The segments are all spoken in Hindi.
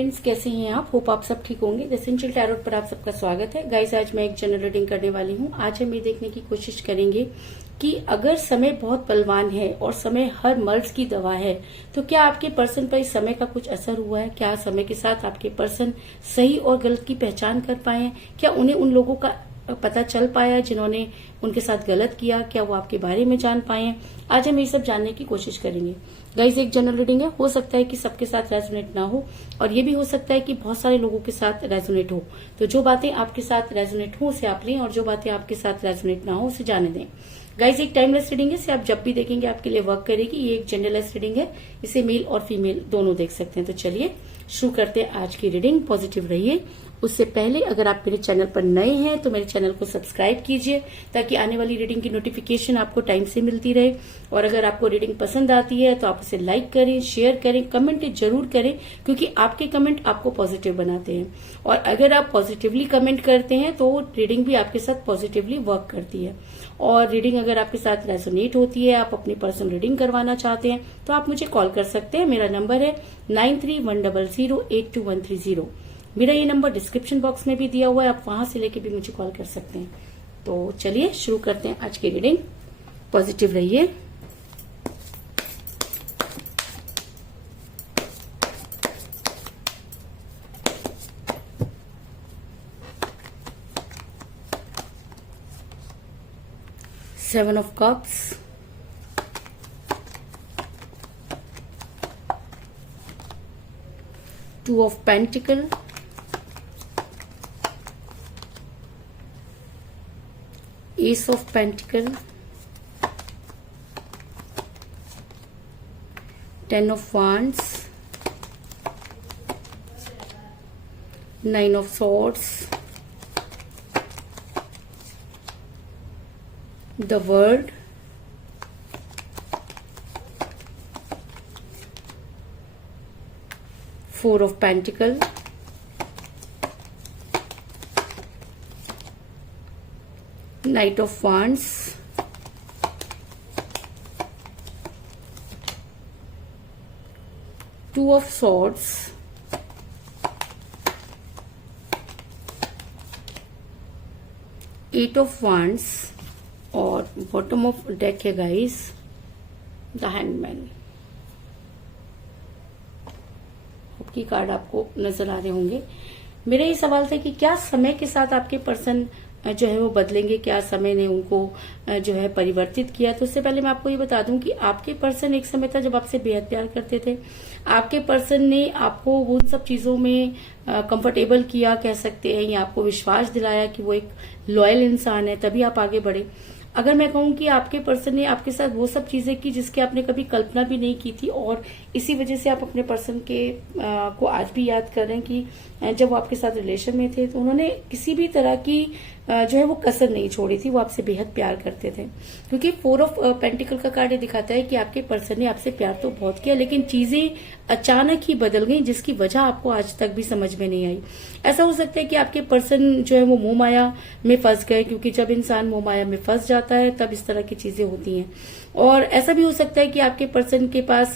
फ्रेंड्स, कैसे हैं आप? होप आप सब ठीक होंगे। द एसेंशियल टैरोट पर आप सबका स्वागत है। गाइस, आज मैं एक जनरल रीडिंग करने वाली हूँ। आज हम ये देखने की कोशिश करेंगे कि अगर समय बहुत बलवान है और समय हर मर्ज की दवा है, तो क्या आपके पर्सन पर इस समय का कुछ असर हुआ है? क्या समय के साथ आपके पर्सन सही और गलत की पहचान कर पाए हैं? क्या उन्हें उन लोगों का पता चल पाया जिन्होंने उनके साथ गलत किया? क्या वो आपके बारे में जान पाए हैं? आज हम ये सब जानने की कोशिश करेंगे। गाइस, एक जनरल रीडिंग है, हो सकता है कि सबके साथ रेजोनेट ना हो और ये भी हो सकता है कि बहुत सारे लोगों के साथ रेजोनेट हो। तो जो बातें आपके साथ रेजोनेट हो उसे आप लें और जो बातें आपके साथ रेजोनेट ना हो उसे जाने दें। गाइस, एक टाइमलेस रीडिंग है, इसे आप जब भी देखेंगे आपके लिए वर्क करेगी। ये एक जेंडरलेस रीडिंग है, इसे मेल और फीमेल दोनों देख सकते हैं। तो चलिए शुरू करते हैं आज की रीडिंग। पॉजिटिव रहिए। उससे पहले अगर आप मेरे चैनल पर नए हैं तो मेरे चैनल को सब्सक्राइब कीजिए ताकि आने वाली रीडिंग की नोटिफिकेशन आपको टाइम से मिलती रहे। और अगर आपको रीडिंग पसंद आती है तो आप उसे लाइक करें, शेयर करें, कमेंट जरूर करें, क्योंकि आपके कमेंट आपको पॉजिटिव बनाते हैं। और अगर आप पॉजिटिवली कमेंट करते हैं तो रीडिंग भी आपके साथ पॉजिटिवली वर्क करती है। और रीडिंग अगर आपके साथ रेजोनेट होती है, आप अपनी पर्सनल रीडिंग करवाना चाहते हैं तो आप मुझे कॉल कर सकते हैं। मेरा नंबर है 9310082130। मेरा ये नंबर डिस्क्रिप्शन बॉक्स में भी दिया हुआ है, आप वहां से लेके भी मुझे कॉल कर सकते हैं। तो चलिए शुरू करते हैं आज की रीडिंग। पॉजिटिव रहिए। Seven of cups, two of pentacle, Ace of Pentacle, Ten of Wands, Nine of Swords, the World, Four of Pentacle, Knight of Wands, Two of Swords, Eight of Wands और बॉटम ऑफ डेक है गाइस द हैंडमैन। की कार्ड आपको नजर आ रहे होंगे। मेरा ये सवाल था कि क्या समय के साथ आपके पर्सन जो है वो बदलेंगे? क्या समय ने उनको जो है परिवर्तित किया? तो उससे पहले मैं आपको ये बता दूं कि आपके पर्सन एक समय था जब आपसे बेहद प्यार करते थे। आपके पर्सन ने आपको उन सब चीजों में कंफर्टेबल किया कह सकते हैं, या आपको विश्वास दिलाया कि वो एक लॉयल इंसान है, तभी आप आगे बढ़े। अगर मैं कहूं कि आपके पर्सन ने आपके साथ वो सब चीजें की जिसकी आपने कभी कल्पना भी नहीं की थी, और इसी वजह से आप अपने पर्सन के को आज भी याद कर रहे हैं कि जब वो आपके साथ रिलेशन में थे तो उन्होंने किसी भी तरह की जो है वो कसर नहीं छोड़ी थी। वो आपसे बेहद प्यार करते थे, क्योंकि फोर ऑफ पेंटिकल का कार्ड दिखाता है कि आपके पर्सन ने आपसे प्यार तो बहुत किया, लेकिन चीजें अचानक ही बदल गई जिसकी वजह आपको आज तक भी समझ में नहीं आई। ऐसा हो सकता है कि आपके पर्सन जो है वो मोह माया में फंस गए, क्योंकि जब इंसान मोह माया में फंस जाता है तब इस तरह की चीजें होती हैं। और ऐसा भी हो सकता है कि आपके पर्सन के पास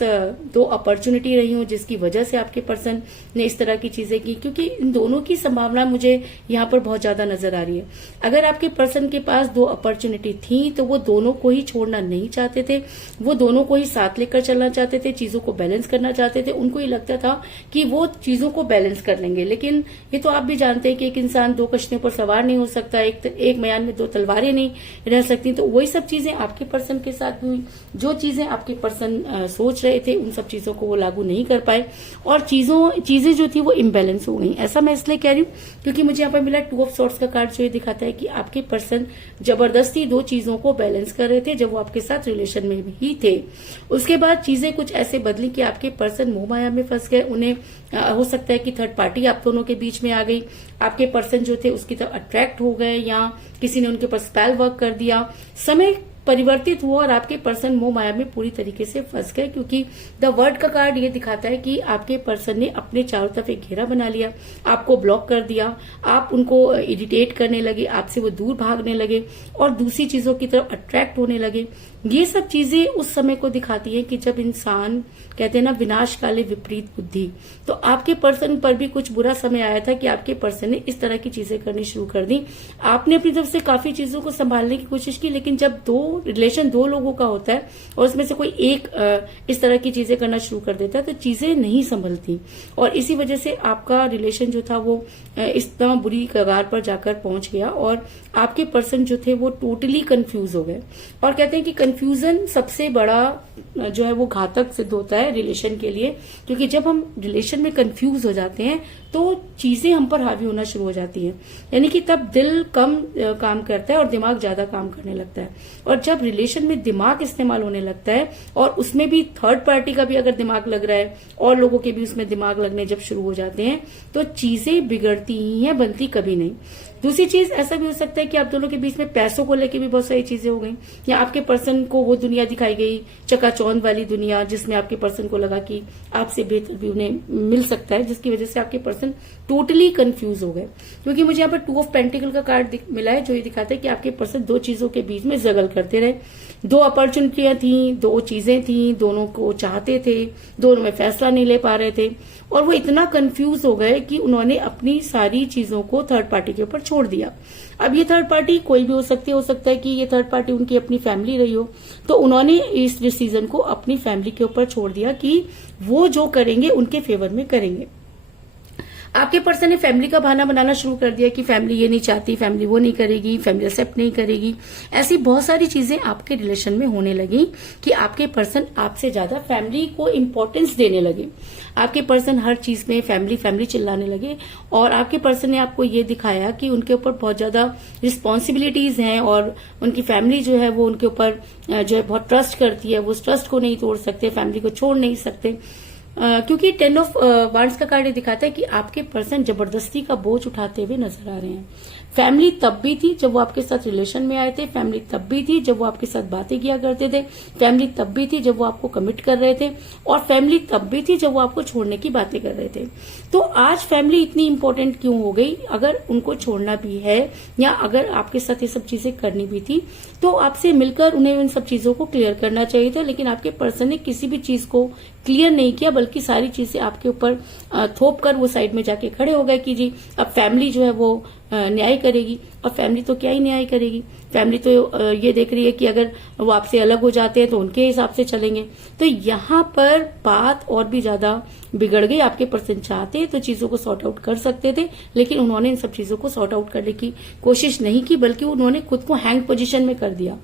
दो अपॉर्चुनिटी रही हो जिसकी वजह से आपके पर्सन ने इस तरह की चीजें की, क्योंकि इन दोनों की संभावना मुझे यहाँ पर बहुत ज्यादा नजर आ रही है। अगर आपके पर्सन के पास दो अपॉर्चुनिटी थी तो वो दोनों को ही छोड़ना नहीं चाहते थे, वो दोनों को ही साथ लेकर चलना चाहते थे, चीजों को बैलेंस करना चाहते थे। उनको ये लगता था कि वो चीजों को बैलेंस कर लेंगे, लेकिन ये तो आप भी जानते हैं कि एक इंसान दो कश्तियों पर सवार नहीं हो सकता, एक म्यान में दो तलवारें नहीं रह सकती। तो वही सब चीजें आपके पर्सन के साथ हुई। जो चीजें आपके पर्सन सोच रहे थे उन सब चीजों को वो लागू नहीं कर पाए और चीजें जो थी वो इम्बैलेंस हो गई। ऐसा मैं इसलिए कह रही हूँ क्योंकि मुझे यहाँ पर मिला टू ऑफ सॉर्ड्स का कार्ड, जो ये दिखाता है कि आपके पर्सन जबरदस्ती दो चीजों को बैलेंस कर रहे थे जब वो आपके साथ रिलेशन में ही थे। उसके बाद चीजें कुछ ऐसे बदली कि आपके पर्सन मोह माया में फंस गए। उन्हें हो सकता है कि थर्ड पार्टी आप दोनों के बीच में आ गई, आपके पर्सन जो थे उसकी तरफ अट्रैक्ट हो गए, या किसी ने उनके ऊपर स्पेल वर्क कर दिया। समय परिवर्तित हुआ और आपके पर्सन मोह माया में पूरी तरीके से फंस गए, क्योंकि द वर्ल्ड का कार्ड ये दिखाता है कि आपके पर्सन ने अपने चारों तरफ एक घेरा बना लिया, आपको ब्लॉक कर दिया, आप उनको इरिटेट करने लगे, आपसे वो दूर भागने लगे और दूसरी चीजों की तरफ अट्रैक्ट होने लगे। ये सब चीजें उस समय को दिखाती है कि जब इंसान कहते हैं ना विनाश काले विपरीत बुद्धि, तो आपके पर्सन पर भी कुछ बुरा समय आया था कि आपके पर्सन ने इस तरह की चीजें करनी शुरू कर दी। आपने अपनी तरफ से काफी चीजों को संभालने की कोशिश की, लेकिन जब रिलेशन दो लोगों का होता है और उसमें से कोई एक इस तरह की चीजें करना शुरू कर देता है तो चीजें नहीं संभलती, और इसी वजह से आपका रिलेशन जो था वो इतना बुरी कगार पर जाकर पहुंच गया और आपके पर्सन जो थे वो टोटली कंफ्यूज हो गए। और कहते हैं कि कंफ्यूजन सबसे बड़ा जो है वो घातक सिद्ध होता है रिलेशन के लिए, क्योंकि जब हम रिलेशन में कंफ्यूज हो जाते हैं तो चीजें हम पर हावी होना शुरू हो जाती हैं, यानी कि तब दिल कम काम करता है और दिमाग ज्यादा काम करने लगता है। और जब रिलेशन में दिमाग इस्तेमाल होने लगता है और उसमें भी थर्ड पार्टी का भी अगर दिमाग लग रहा है और लोगों के भी उसमें दिमाग लगने जब शुरू हो जाते हैं तो चीजें बिगड़ती ही हैं, बनती कभी नहीं। दूसरी चीज ऐसा भी हो सकता है कि आप दोनों के बीच में पैसों को लेके भी बहुत सारी चीजें हो गई, या आपके पर्सन को वो दुनिया दिखाई गई चकाचौंध वाली दुनिया, जिसमें आपके पर्सन को लगा कि आपसे बेहतर भी उन्हें मिल सकता है, जिसकी वजह से आपके पर्सन टोटली कंफ्यूज हो गए। क्योंकि मुझे यहाँ पर 2 ऑफ पेंटिकल का कार्ड मिला है जो ये दिखाता है कि आपके पर्सन दो चीजों के बीच में जगल करते रहे। 2 अपॉर्चुनिटियां थी, 2 चीजें थी, दोनों को चाहते थे, दोनों में फैसला नहीं ले पा रहे थे और वो इतना कंफ्यूज हो गए कि उन्होंने अपनी सारी चीजों को थर्ड पार्टी के ऊपर छोड़ दिया। अब ये थर्ड पार्टी कोई भी हो सकता है कि ये थर्ड पार्टी उनकी अपनी फैमिली रही हो, तो उन्होंने इस डिसीजन को अपनी फैमिली के ऊपर छोड़ दिया कि वो जो करेंगे उनके फेवर में करेंगे। आपके पर्सन ने फैमिली का बहाना बनाना शुरू कर दिया कि फैमिली ये नहीं चाहती, फैमिली वो नहीं करेगी, फैमिली एक्सेप्ट नहीं करेगी। ऐसी बहुत सारी चीजें आपके रिलेशन में होने लगी कि आपके पर्सन आपसे ज्यादा फैमिली को इम्पोर्टेंस देने लगे। आपके पर्सन हर चीज में फैमिली फैमिली चिल्लाने लगे और आपके पर्सन ने आपको ये दिखाया कि उनके ऊपर बहुत ज्यादा रिस्पॉन्सिबिलिटीज हैं और उनकी फैमिली जो है वो उनके ऊपर जो है बहुत ट्रस्ट करती है, वो उस ट्रस्ट को नहीं तोड़ सकते, फैमिली को छोड़ नहीं सकते। क्योंकि 10 ऑफ वांड्स का कार्ड दिखाता है कि आपके पर्सन जबरदस्ती का बोझ उठाते हुए नजर आ रहे हैं। फैमिली तब भी थी जब वो आपके साथ रिलेशन में आए थे, फैमिली तब भी थी जब वो आपके साथ बातें किया करते थे, फैमिली तब भी थी जब वो आपको कमिट कर रहे थे और फैमिली तब भी थी जब वो आपको छोड़ने की बातें कर रहे थे। तो आज फैमिली इतनी इंपॉर्टेंट क्यों हो गई? अगर उनको छोड़ना भी है या अगर आपके साथ ये सब चीजें करनी भी थी तो आपसे मिलकर उन्हें इन सब चीजों को क्लियर करना चाहिए था, लेकिन आपके पर्सन ने किसी भी चीज को क्लियर नहीं किया, बल्कि सारी चीजें आपके ऊपर थोप कर वो साइड में जाके खड़े हो गए कि जी अब फैमिली जो है वो न्याय करेगी। और फैमिली तो क्या ही न्याय करेगी, फैमिली तो ये देख रही है कि अगर वो आपसे अलग हो जाते हैं तो उनके हिसाब से चलेंगे। तो यहाँ पर बात और भी ज्यादा बिगड़ गई। आपके पर्सन चाहते तो चीजों को सॉर्ट आउट कर सकते थे, लेकिन उन्होंने इन सब चीजों को सॉर्ट आउट करने की कोशिश नहीं की, बल्कि उन्होंने खुद को हैंग पोजीशन में कर दिया।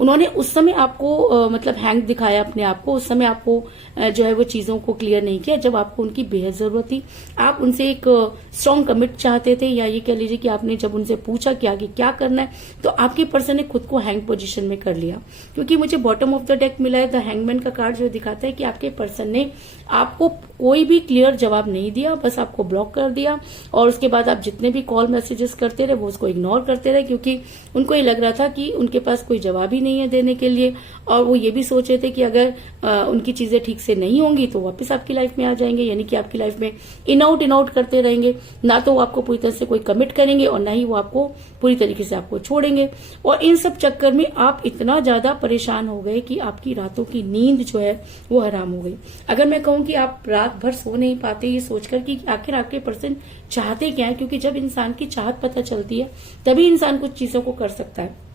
उन्होंने उस समय आपको मतलब हैंग दिखाया अपने आप को, उस समय आपको जो है वो चीजों को क्लियर नहीं किया जब आपको उनकी बेहद जरूरत थी। आप उनसे एक स्ट्रॉन्ग कमिट चाहते थे, या ये कह लीजिए कि आपने जब उनसे पूछा कि आगे क्या करना है तो आपके पर्सन ने खुद को हैंग पोजीशन में कर लिया। क्योंकि मुझे बॉटम ऑफ द डेक मिला है द हैंगमैन का कार्ड जो दिखाता है कि आपके पर्सन ने आपको कोई भी क्लियर जवाब नहीं दिया, बस आपको ब्लॉक कर दिया और उसके बाद आप जितने भी कॉल मैसेजेस करते रहे वो उसको इग्नोर करते रहे, क्योंकि उनको ये लग रहा था कि उनके पास कोई जवाब ही नहीं है देने के लिए। और वो ये भी सोच रहे थे कि अगर उनकी चीजें ठीक से नहीं होंगी तो वापस आपकी लाइफ में आ जाएंगे, यानी कि आपकी लाइफ में इन आउट करते रहेंगे। ना तो वो आपको पूरी तरह से कोई कमिट करेंगे और ना ही वो आपको पूरी तरीके से आपको छोड़ेंगे। और इन सब चक्कर में आप इतना ज्यादा परेशान हो गए कि आपकी रातों की नींद जो है वो हराम हो गई। अगर मैं कहूं कि आप रात भर सो नहीं पाते ये सोचकर कि आखिर आपके पर्सन चाहते क्या है, क्योंकि जब इंसान की चाहत पता चलती है तभी इंसान कुछ चीजों को कर सकता है।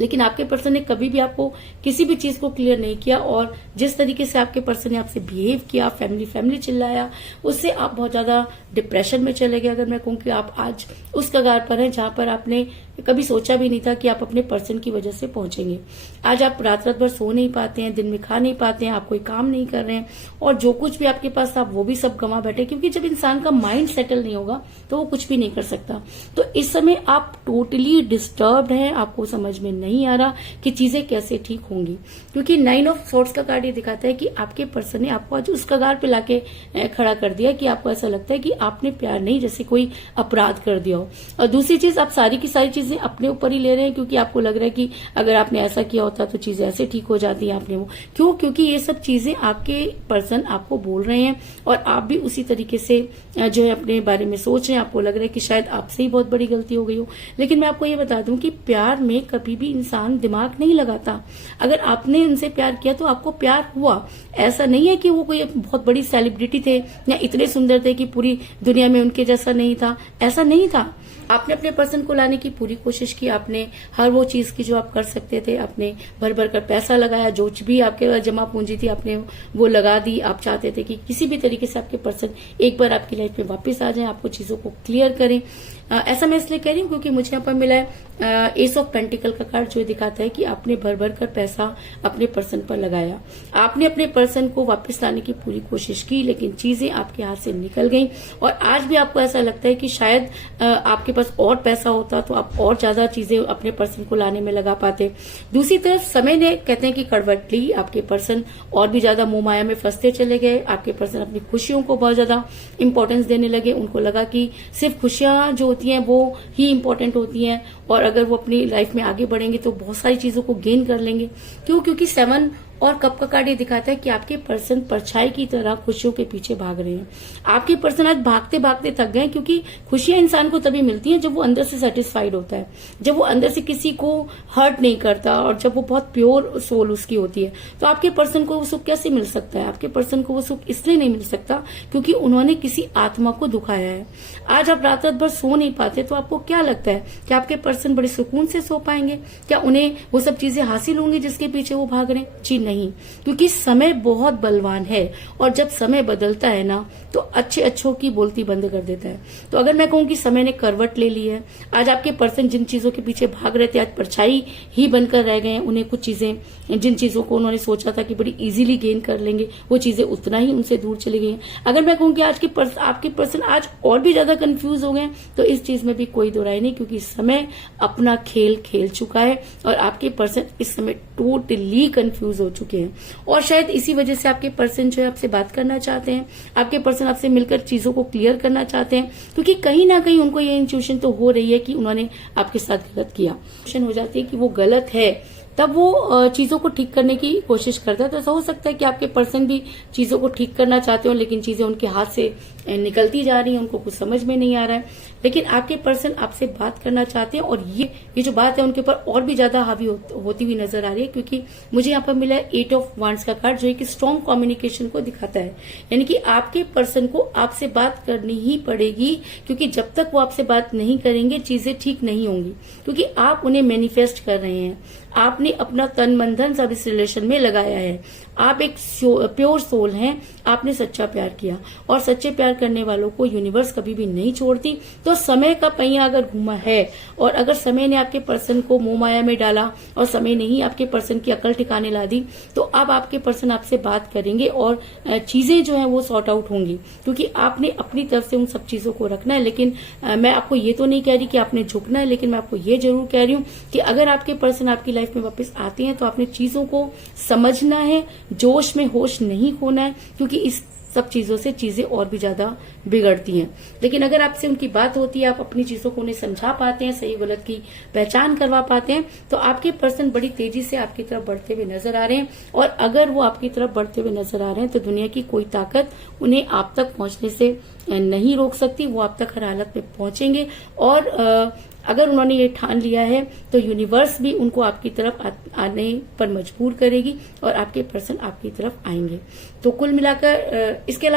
लेकिन आपके पर्सन ने कभी भी आपको किसी भी चीज को क्लियर नहीं किया और जिस तरीके से आपके पर्सन ने आपसे बिहेव किया, फैमिली चिल्लाया, उससे आप बहुत ज्यादा डिप्रेशन में चले गए। अगर मैं कहूं कि आप आज उस कगार पर हैं जहां पर आपने कभी सोचा भी नहीं था कि आप अपने पर्सन की वजह से पहुंचेंगे। आज आप रात भर सो नहीं पाते हैं, दिन में खा नहीं पाते हैं, आप कोई काम नहीं कर रहे हैं और जो कुछ भी आपके पास था वो भी सब गंवा बैठे, क्योंकि जब इंसान का माइंड सेटल नहीं होगा तो वो कुछ भी नहीं कर सकता। तो इस समय आप टोटली डिस्टर्ब्ड हैं, आपको समझ में नहीं आ रहा कि चीजें कैसे ठीक होंगी, क्योंकि 9 ऑफ सॉर्ड्स का कार्ड ये दिखाता है कि आपके पर्सन ने आपको आज उस कगार पे लाके खड़ा कर दिया कि आपको ऐसा लगता है कि आपने प्यार नहीं, जैसे कोई अपराध कर दिया हो। और दूसरी चीज, आप सारी की सारी चीजें अपने ऊपर ही ले रहे हैं, क्योंकि आपको लग रहा है कि अगर आपने ऐसा किया होता तो चीजें ऐसे ठीक हो जाती है, आपने वो क्यों, क्योंकि ये सब चीजें आपके पर्सन आपको बोल रहे हैं और आप भी उसी तरीके से जो है अपने बारे में सोच रहे हैं। आपको लग रहा है कि शायद आपसे ही बहुत बड़ी गलती हो गई हो। लेकिन मैं आपको ये बता दूं कि प्यार में कभी भी इंसान दिमाग नहीं लगाता। अगर आपने उनसे प्यार किया तो आपको प्यार हुआ। ऐसा नहीं है कि वो कोई बहुत बड़ी सेलिब्रिटी थे या इतने सुंदर थे कि पूरी दुनिया में उनके जैसा नहीं था, ऐसा नहीं था। आपने अपने पर्सन को लाने की पूरी कोशिश की, आपने हर वो चीज की जो आप कर सकते थे, आपने भर भर कर पैसा लगाया, जो भी आपके पास जमा पूंजी थी आपने वो लगा दी। आप चाहते थे कि किसी भी तरीके से आपके पर्सन एक बार आपकी लाइफ में वापस आ जाए, आपको चीजों को क्लियर करें। ऐसा मैं इसलिए कह रही हूँ क्योंकि मुझे यहाँ पर मिला है एस ऑफ पेंटिकल का कार्ड, जो दिखाता है कि आपने भर भर कर पैसा अपने पर्सन पर लगाया। आपने अपने पर्सन को वापस लाने की पूरी कोशिश की, लेकिन चीजें आपके हाथ से निकल गई और आज भी आपको ऐसा लगता है कि शायद आपके पास और पैसा होता तो आप और ज्यादा चीजें अपने पर्सन को लाने में लगा पाते। दूसरी तरफ समय ने कहते हैं कि करवट ली, आपके पर्सन और भी ज्यादा मोह माया में फंसते चले गए। आपके पर्सन अपनी खुशियों को बहुत ज्यादा इंपॉर्टेंस देने लगे। उनको लगा कि सिर्फ खुशियां जो होती हैं वो ही इंपॉर्टेंट होती हैं और अगर वो अपनी लाइफ में आगे बढ़ेंगे तो बहुत सारी चीजों को गेन कर लेंगे। क्यों? क्योंकि 7 और कप का कार्ड ये दिखाता है कि आपके पर्सन परछाई की तरह खुशियों के पीछे भाग रहे हैं। आपके पर्सन आज भागते भागते थक गए, क्योंकि खुशियां इंसान को तभी मिलती हैं जब वो अंदर से सेटिस्फाइड होता है, जब वो अंदर से किसी को हर्ट नहीं करता और जब वो बहुत प्योर सोल उसकी होती है। तो आपके पर्सन को वो सुख कैसे मिल सकता है? आपके पर्सन को वो सुख इसलिए नहीं मिल सकता क्योंकि उन्होंने किसी आत्मा को दुखाया है। आज आप रात रात भर सो नहीं पाते तो आपको क्या लगता है कि आपके पर्सन बड़े सुकून से सो पाएंगे? क्या उन्हें वो सब चीजें हासिल होंगी जिसके पीछे वो भाग रहे हैं? जी नहीं, क्योंकि समय बहुत बलवान है और जब समय बदलता है ना तो अच्छे अच्छों की बोलती बंद कर देता है। तो अगर मैं कहूं कि समय ने करवट ले ली है, आज आपके पर्सन जिन चीजों के पीछे भाग रहे थे आज परछाई ही बनकर रह गए हैं। उन्हें कुछ चीजें, जिन चीजों को उन्होंने सोचा था कि बड़ी इजीली गेन कर लेंगे, वो चीजें उतना ही उनसे दूर चली गई हैं। अगर मैं कहूं कि आज आपके पर्सन आज और भी ज्यादा कंफ्यूज हो गए तो इस चीज में भी कोई दो राय नहीं, क्योंकि समय अपना खेल खेल चुका है और आपके पर्सन इस समय टोटली कंफ्यूज हो चुके हैं। और शायद इसी वजह से आपके पर्सन जो है आपसे बात करना चाहते हैं, आपके पर्सन आपसे मिलकर चीजों को क्लियर करना चाहते हैं, क्योंकि कहीं ना कहीं उनको ये इंट्यूशन तो हो रही है कि उन्होंने आपके साथ गलत किया। हो जाती है कि वो गलत है, तब वो चीजों को ठीक करने की कोशिश करता है। तो ऐसा हो सकता है कि आपके पर्सन भी चीजों को ठीक करना चाहते हो, लेकिन चीजें उनके हाथ से निकलती जा रही हैं, उनको कुछ समझ में नहीं आ रहा है। लेकिन आपके पर्सन आपसे बात करना चाहते हैं और ये जो बात है उनके ऊपर और भी ज्यादा हावी होती हुई नजर आ रही है, क्योंकि मुझे यहाँ पर मिला है 8 ऑफ वांड्स का कार्ड, जो एक स्ट्रॉन्ग कम्युनिकेशन को दिखाता है। यानी कि आपके पर्सन को आपसे बात करनी ही पड़ेगी, क्योंकि जब तक वो आपसे बात नहीं करेंगे चीजें ठीक नहीं होंगी, क्योंकि आप उन्हें मैनिफेस्ट कर रहे हैं। आपने अपना तन मन धन सब इस रिलेशन में लगाया है। आप एक प्योर सोल हैं, आपने सच्चा प्यार किया और सच्चे प्यार करने वालों को यूनिवर्स कभी भी नहीं छोड़ती। तो समय का पहिया अगर घूमा है और अगर समय ने आपके पर्सन को मोह माया में डाला और समय ने ही आपके पर्सन की अकल ठिकाने ला दी, तो अब आपके पर्सन आपसे बात करेंगे और चीजें जो है वो सॉर्ट आउट होंगी, क्योंकि आपने अपनी तरफ से उन सब चीजों को रखना है। लेकिन मैं आपको ये तो नहीं कह रही कि आपने झुकना है, लेकिन मैं आपको ये जरूर कह रही हूँ कि अगर आपके पर्सन आपकी लाइफ में वापस आते हैं तो आपने चीजों को समझना है, जोश में होश नहीं खोना है, क्योंकि इस सब चीजों से चीजें और भी ज्यादा बिगड़ती हैं। लेकिन अगर आपसे उनकी बात होती है, आप अपनी चीजों को उन्हें समझा पाते हैं, सही गलत की पहचान करवा पाते हैं, तो आपके पर्सन बड़ी तेजी से आपकी तरफ बढ़ते हुए नजर आ रहे हैं। और अगर वो आपकी तरफ बढ़ते हुए नजर आ रहे हैं तो दुनिया की कोई ताकत उन्हें आप तक पहुंचने से नहीं रोक सकती। वो आप तक हर हालत में पहुंचेंगे और अगर उन्होंने ये ठान लिया है तो यूनिवर्स भी उनको आपकी तरफ आने पर मजबूर करेगी और आपके पर्सन आपकी तरफ आएंगे। तो कुल मिलाकर इसके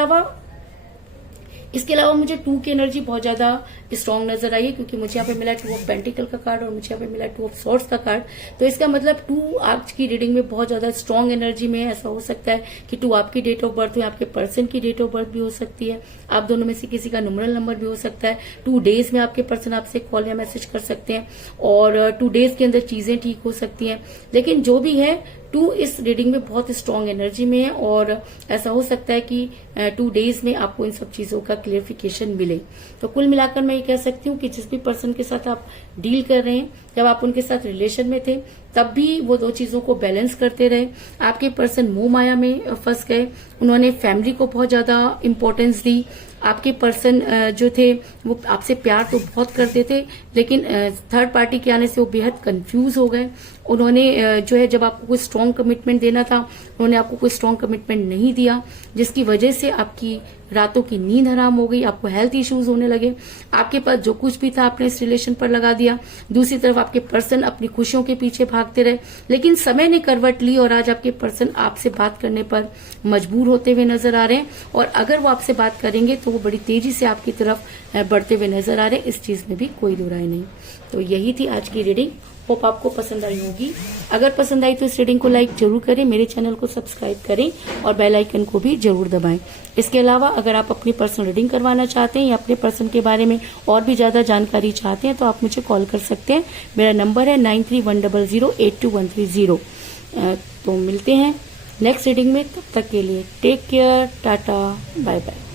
अलावा मुझे 2 की एनर्जी बहुत ज्यादा स्ट्रॉन्ग नजर आई है, क्योंकि मुझे यहाँ पे मिला 2 ऑफ पेंटिकल का कार्ड और मुझे यहाँ पे मिला 2 ऑफ सॉर्ड्स का कार्ड। तो इसका मतलब 2 आज की रीडिंग में बहुत ज्यादा स्ट्रॉन्ग एनर्जी में। ऐसा हो सकता है कि 2 आपकी डेट ऑफ बर्थ हो, आपके पर्सन की डेट ऑफ बर्थ भी हो सकती है, आप दोनों में से किसी का न्यूमरल नंबर भी हो सकता है। 2 डेज में आपके पर्सन आपसे कॉल या मैसेज कर सकते हैं और 2 डेज के अंदर चीजें ठीक हो सकती हैं। लेकिन जो भी है 2 इस रीडिंग में बहुत स्ट्रॉन्ग एनर्जी में है और ऐसा हो सकता है कि 2 डेज में आपको इन सब चीजों का क्लियरिफिकेशन मिले। तो कुल मिलाकर मैं ये कह सकती हूँ कि जिस भी पर्सन के साथ आप डील कर रहे हैं, जब आप उनके साथ रिलेशन में थे तब भी वो दो चीजों को बैलेंस करते रहे। आपके पर्सन मोह माया में फंस गए, उन्होंने फैमिली को बहुत ज्यादा इंपॉर्टेंस दी। आपके पर्सन जो थे वो आपसे प्यार तो बहुत करते थे, लेकिन थर्ड पार्टी के आने से वो बेहद कंफ्यूज हो गए। उन्होंने जो है जब आपको कोई स्ट्रांग कमिटमेंट देना था, उन्होंने आपको कोई स्ट्रांग कमिटमेंट नहीं दिया, जिसकी वजह से आपकी रातों की नींद हराम हो गई, आपको हेल्थ इश्यूज होने लगे। आपके पास जो कुछ भी था आपने इस रिलेशन पर लगा दिया। दूसरी तरफ आपके पर्सन अपनी खुशियों के पीछे भागते रहे, लेकिन समय ने करवट ली और आज आपके पर्सन आपसे बात करने पर मजबूर होते हुए नजर आ रहे हैं। और अगर वो आपसे बात करेंगे तो वो बड़ी तेजी से आपकी तरफ बढ़ते हुए नजर आ रहे हैं, इस चीज में भी कोई दो राय नहीं। तो यही थी आज की रीडिंग। होप आपको पसंद आई होगी। अगर पसंद आई तो इस रीडिंग को लाइक जरूर करें, मेरे चैनल को सब्सक्राइब करें और बेल आइकन को भी जरूर दबाएं। इसके अलावा अगर आप अपनी पर्सनल रीडिंग करवाना चाहते हैं या अपने पर्सन के बारे में और भी ज्यादा जानकारी चाहते हैं तो आप मुझे कॉल कर सकते हैं। मेरा नंबर है 9310082130। तो मिलते हैं नेक्स्ट रीडिंग में, तब तक के लिए take care, tata, bye bye.